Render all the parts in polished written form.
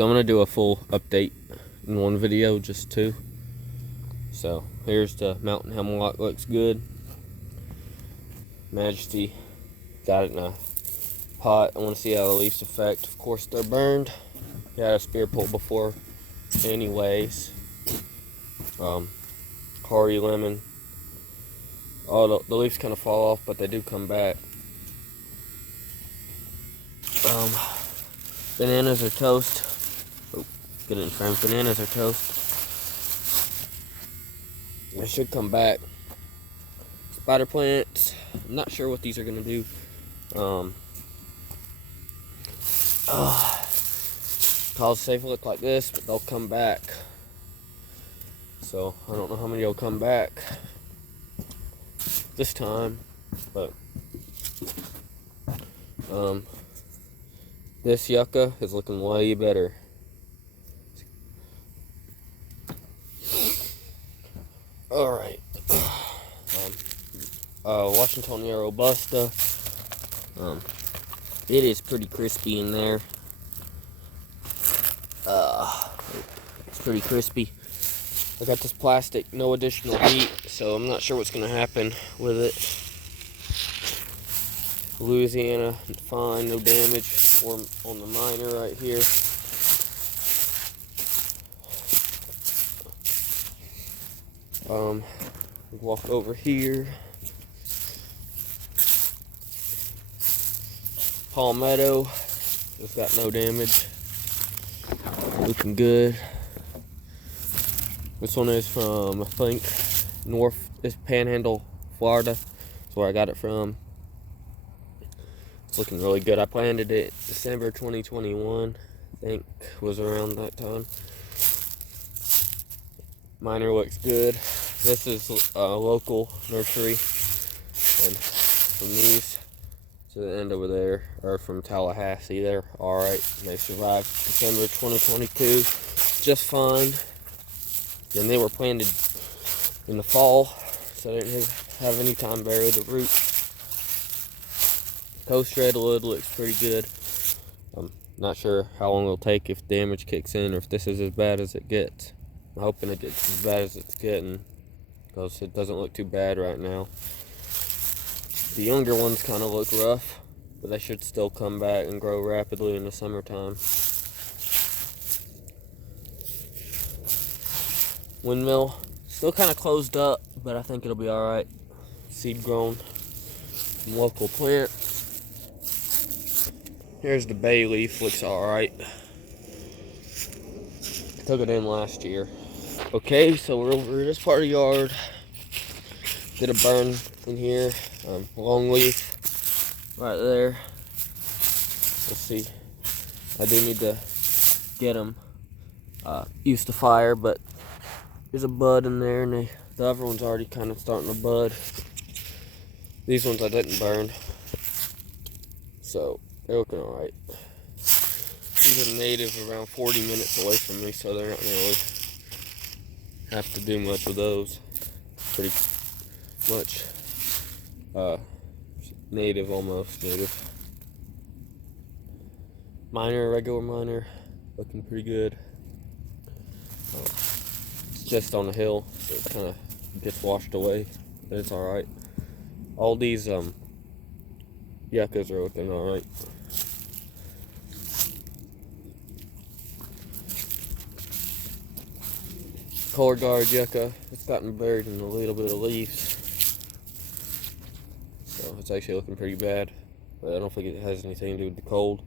So I'm going to do a full update in one video, just two. So here's the mountain hemlock, looks good. Majesty got it in a pot. I want to see how the leaves affect. Of course they're burned. Got a spear pull before anyways. Hardy lemon. Oh, the leaves kind of fall off, but they do come back. Bananas are toast. Oh, get it in frame. Bananas are toast. They should come back. Spider plants. I'm not sure what these are gonna do. Cause safe look like this, but they'll come back. So I don't know how many will come back this time, but this yucca is looking way better. All right. Washingtonia robusta. It is pretty crispy in there. It's pretty crispy. I got this plastic, no additional heat, so I'm not sure what's gonna happen with it. Louisiana, fine, no damage. Or on the minor right here. Walk over here. Palmetto, it's got no damage. Looking good. This one is from, I think, it's Panhandle, Florida. That's where I got it from. It's looking really good. I planted it December 2021. I think was around that time. Minor looks good. This is a local nursery. And from these to the end over there are from Tallahassee. They're alright. They survived December 2022 just fine. And they were planted in the fall, so I didn't have any time to bury the roots. Coast redwood looks pretty good. I'm not sure how long it'll take if damage kicks in or if this is as bad as it gets. I'm hoping it gets as bad as it's getting, because it doesn't look too bad right now. The younger ones kind of look rough, but they should still come back and grow rapidly in the summertime. Windmill, still kind of closed up, but I think it'll be alright. Seed grown from local plant. Here's the bay leaf, looks alright. Took it in last year. Okay, so we're over this part of the yard. Did a burn in here. Long leaf right there. Let's see. I do need to get them used to fire, but there's a bud in there, and the other one's already kind of starting to bud. These ones I didn't burn, so they're looking alright. These are native, around 40 minutes away from me, so they're not really have to do much with those. Pretty much native, almost native. Minor, regular minor, looking pretty good. It's just on the hill, so it kind of gets washed away, but it's alright. All these yuccas are looking alright. Color guard yucca, it's gotten buried in a little bit of leaves, so it's actually looking pretty bad, but I don't think it has anything to do with the cold.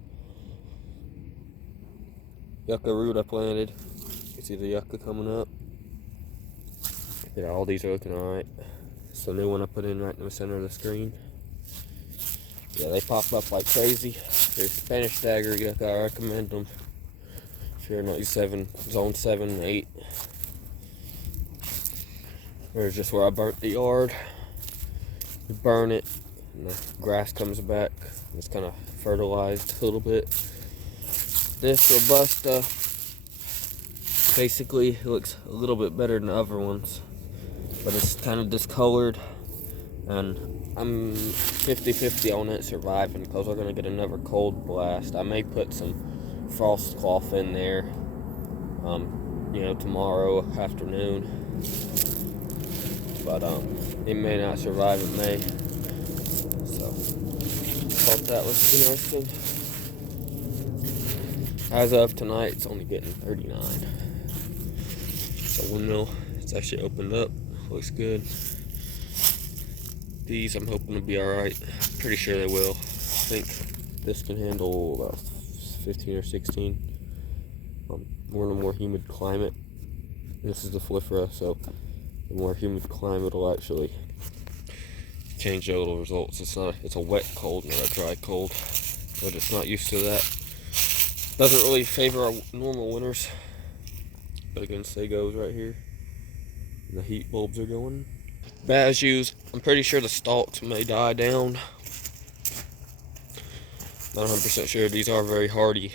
Yucca root I planted, you can see the yucca coming up. Yeah, all these are looking alright. It's the new one I put in right in the center of the screen. Yeah, they pop up like crazy. There's Spanish dagger yucca, I recommend them if you're in zone 7 and 8. There's just where I burnt the yard. You burn it, and the grass comes back. It's kind of fertilized a little bit. This robusta, basically, it looks a little bit better than the other ones, but it's kind of discolored, and I'm 50-50 on it surviving because we're going to get another cold blast. I may put some frost cloth in there, tomorrow afternoon. But it may not survive in May. So thought that was interesting. As of tonight, it's only getting 39. So windmill, it's actually opened up. Looks good. These I'm hoping to be alright. Pretty sure they will. I think this can handle about 15 or 16. We're in a more humid climate. This is the Flifera, so the more humid climate will actually change the little results. It's a wet cold, not a dry cold. But it's not used to that. Doesn't really favor our normal winters. But again, Sago's right here. And the heat bulbs are going. Bajus, I'm pretty sure the stalks may die down. Not 100% sure. These are very hardy,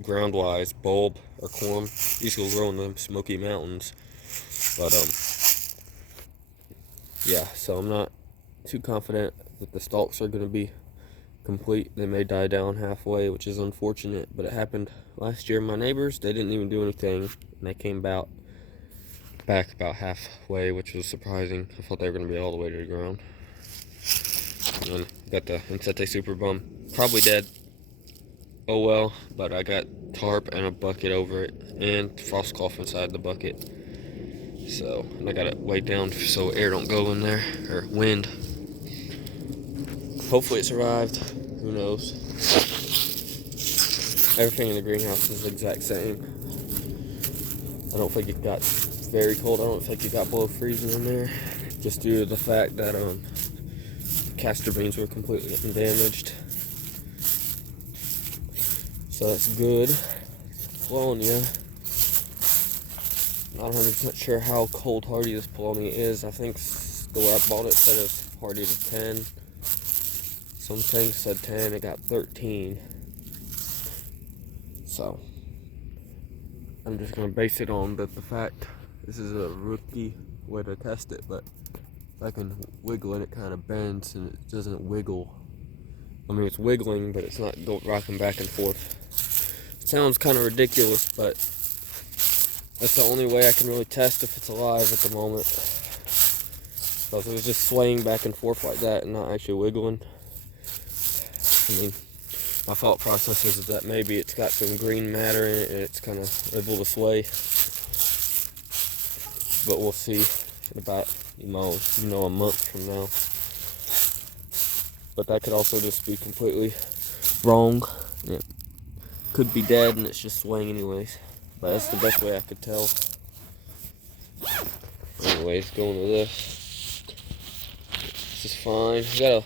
ground-wise, bulb or corm. These will grow in the Smoky Mountains. But, yeah, so I'm not too confident that the stalks are going to be complete. They may die down halfway, which is unfortunate, but it happened last year. My neighbors, they didn't even do anything, and they came back about halfway, which was surprising. I thought they were going to be all the way to the ground. And then got the Insete Super Bum, probably dead. Oh well, but I got tarp and a bucket over it, and frost cloth inside the bucket. So, and I got it weighed down so air don't go in there, or wind. Hopefully it survived. Who knows? Everything in the greenhouse is the exact same. I don't think it got very cold. I don't think it got below freezing in there. Just due to the fact that castor beans were completely undamaged. So that's good. Paulownia. Not 100% sure how cold hardy this Paulownia is. I think the way I bought it said it's hardy to 10. Some things said 10, it got 13. So, I'm just going to base it on the fact this is a rookie way to test it, but if I can wiggle it, it kind of bends and it doesn't wiggle. I mean, it's wiggling, but it's not rocking back and forth. It sounds kind of ridiculous, but that's the only way I can really test if it's alive at the moment. So if it was just swaying back and forth like that and not actually wiggling, I mean, my thought process is that maybe it's got some green matter in it and it's kind of able to sway. But we'll see in about, a month from now. But that could also just be completely wrong. It could be dead and it's just swaying anyways. But that's the best way I could tell. Anyways, going to this. This is fine. I gotta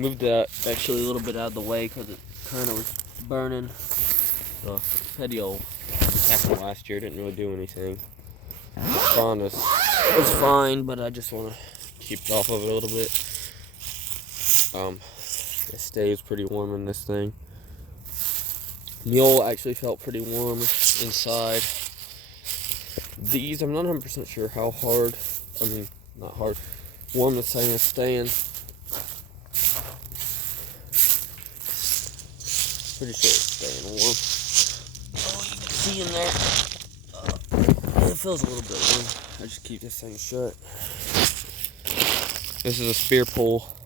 move that actually a little bit out of the way because it kind of was burning. The petioles happened last year, didn't really do anything. The frond was fine, but I just want to keep it off of it a little bit. It stays pretty warm in this thing. Mule actually felt pretty warm inside. These, I'm not 100% sure how hard, not hard, warm this thing is staying. Pretty sure it's staying warm. Oh, you can see in there. It feels a little bit warm. I just keep this thing shut. This is a spear pole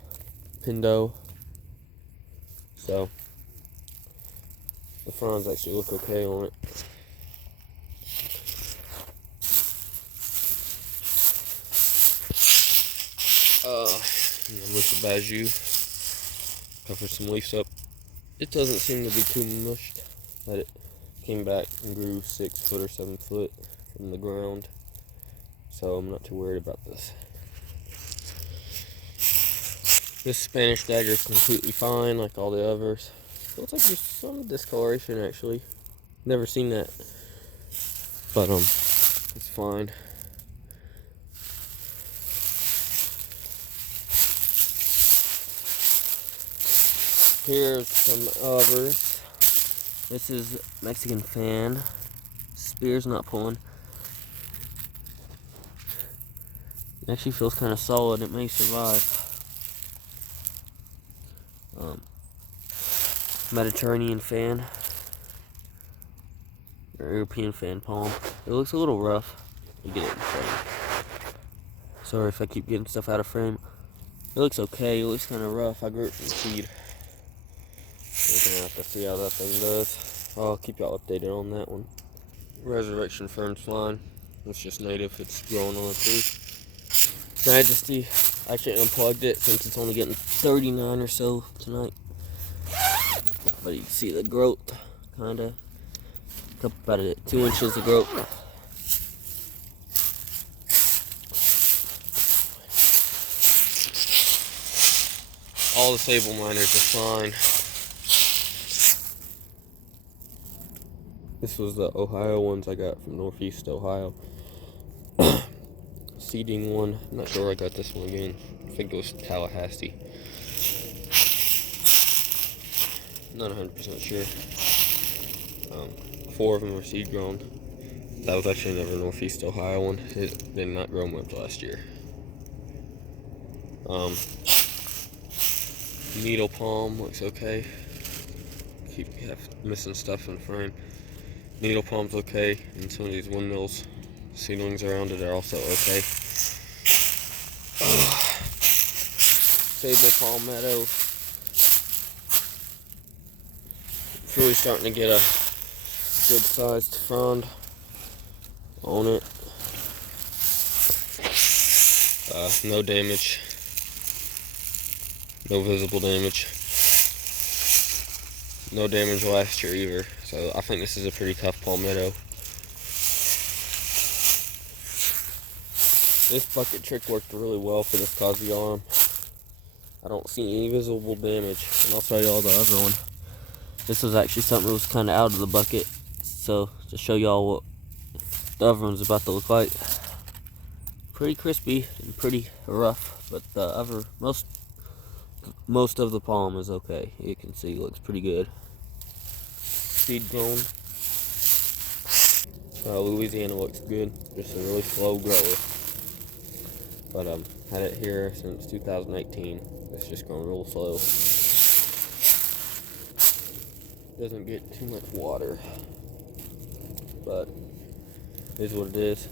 Pindo. So the fronds actually look okay on it. With the Baju, cover some leaves up. It doesn't seem to be too mushed. But it came back and grew 6 foot or 7 foot from the ground. So I'm not too worried about this. This Spanish dagger is completely fine, like all the others. Looks like there's some discoloration actually. Never seen that. But it's fine. Here's some others. This is Mexican fan. Spear's not pulling. It actually feels kind of solid. It may survive. Mediterranean fan. or European fan palm. It looks a little rough. You get it in frame. Sorry if I keep getting stuff out of frame. It looks okay. It looks kind of rough. I grew it from seed. We're gonna have to see how that thing does. I'll keep y'all updated on that one. Resurrection Fern Flying. It's just native. It's growing on a tree. Majesty. I actually unplugged it since it's only getting 39 or so tonight. But you can see the growth, kinda. About 2 inches of growth. All the sable miners are fine. This was the Ohio ones I got from Northeast Ohio. Seeding one. I'm not sure where I got this one again. I think it was Tallahassee. Not 100% sure. 4 of them were seed grown. That was actually another Northeast Ohio one. It did not grow much last year. Needle palm looks okay. Keep missing stuff in the frame. Needle palm's okay, and some of these windmills seedlings around it are also okay. Sable palmetto. It's really starting to get a good sized frond on it. No damage. No visible damage. No damage last year either. So I think this is a pretty tough palmetto. This bucket trick worked really well for this Cosy arm. I don't see any visible damage. And I'll show you all the other one. This was actually something that was kind of out of the bucket. So to show y'all what the other one's about to look like. Pretty crispy and pretty rough, but the other most of the palm is okay. You can see it looks pretty good. Seed grown. Louisiana looks good. Just a really slow grower. But had it here since 2018. It's just growing real slow. Doesn't get too much water, but it is what it is.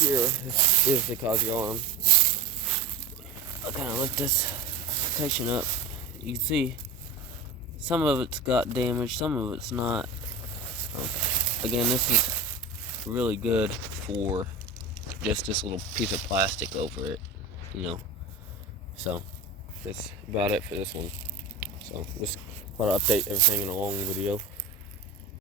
Here is the Cosy arm. I'll kind of lift this section up. You can see some of it's got damage, some of it's not. Again, this is really good for just this little piece of plastic over it, you know. So that's about it for this one. So just want to update everything in a long video.